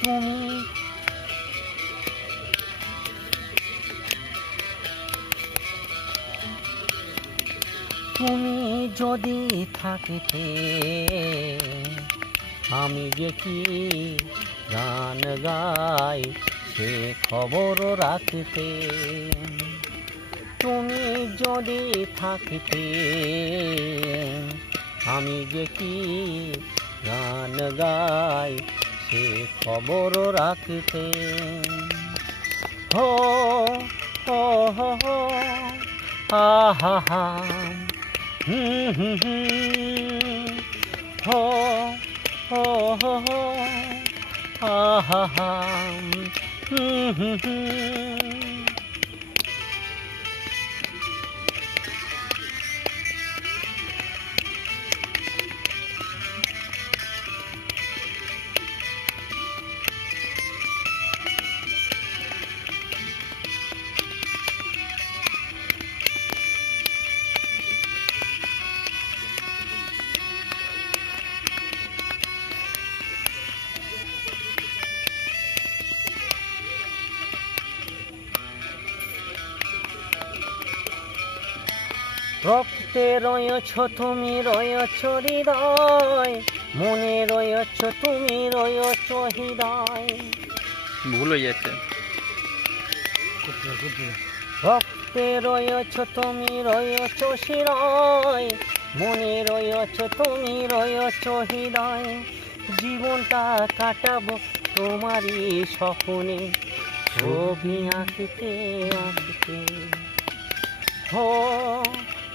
তুমি তুমি যদি থাকতে আমি যে কি গান গাই সে খবর রাখতে। তুমি যদি থাকিতে, আমি যে কি গান গাই সে খবর রাখতে। হো হো হো হো, হা হা হা, হুম হুম হুম, হো ho ho ho ha রক্তে রয়েছ তুমি রয়েছ হৃদয় মনে রয়েছ তুমি রয়েছ হৃদয়। ভুল হয়ে যাচ্ছে। রক্তে রয়েছ তুমি রয়েছ শিরয় মনে রয়েছ তুমি রয়েছ হৃদয়। জীবনটা কাটাবো তোমারই স্বপ্নে ছবি আঁকতে আঁকতে। হো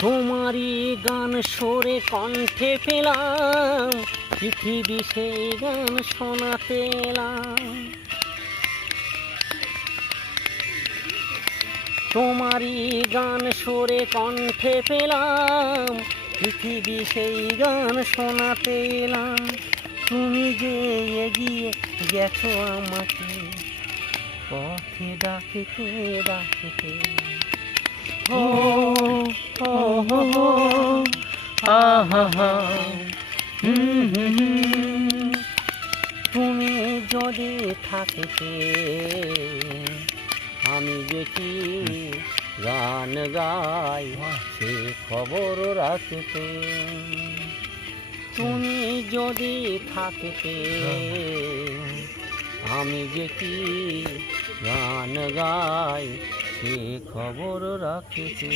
তোমারই গান সরে কণ্ঠে পেলাম, পৃথিবী সেই গান শোনাতে এলাম। তোমারই গান সরে কণ্ঠে পেলাম, পৃথিবী সেই গান শোনাতে এলাম। তুমি যে এগিয়ে গেছো আমাকে, পথে ডাকিতে ডাকিতে। হো তুমি যদি থাকিতে আমি কি গান গাই সে খবর রাখতে। তুমি যদি থাকিতে আমি যে কি গান গাই সে খবর রাখতে